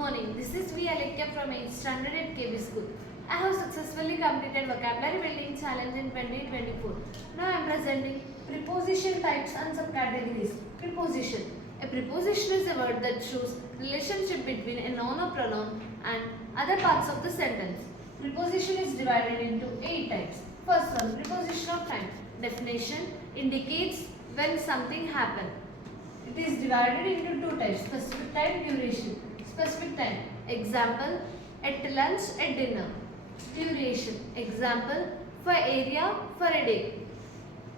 morning. This is V. Alekya from 8th standard at KB School. I have successfully completed vocabulary building challenge in 2024. Now I am presenting preposition types and subcategories. Preposition. A preposition is a word that shows relationship between a noun or pronoun and other parts of the sentence. Preposition is divided into 8 types. First one, preposition of time. Definition indicates when something happened. It is divided into 2 types, specific time, duration. Specific time, example, at lunch, at dinner. Duration, example, for area, for a day.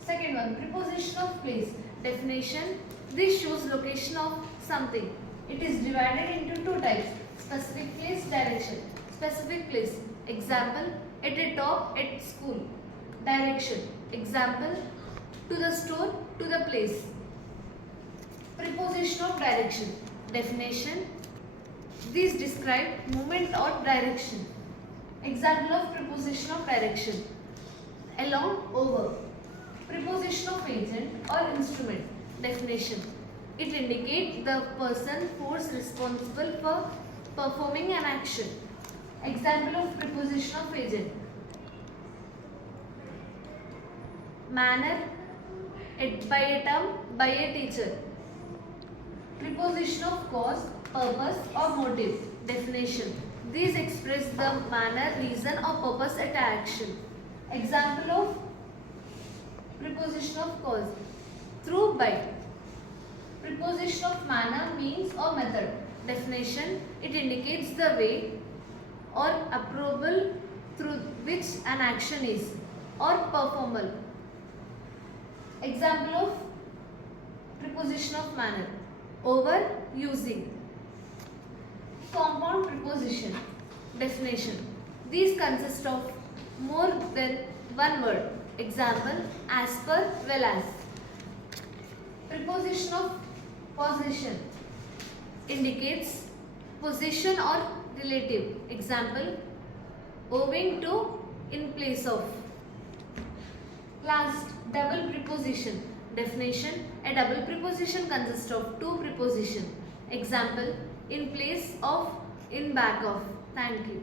Second one, preposition of place. Definition, this shows location of something. It is divided into 2 types, specific place, direction. Specific place, example, at a top, at school. Direction, example, to the store, to the place. Preposition of direction. Definition, these describe movement or direction. Example of preposition of direction, along, over. Preposition of agent or instrument. Definition, it indicates the person who is responsible for performing an action. Example of preposition of agent, manner, by a term, by a teacher. Preposition of cause, purpose or motive. Definition, these express the manner, reason or purpose at action. Example of preposition of cause, through, by. Preposition of manner, means or method. Definition, it indicates the way or approval through which an action is or performable. Example of preposition of manner, over, using. Compound preposition. Definition, these consist of more than one word. Example, as per, well as. Preposition of possession indicates position or relative. Example, owing to, in place of. Last, double preposition. Definition, a double preposition consists of 2 prepositions. Example, in place of, in back of. Thank you.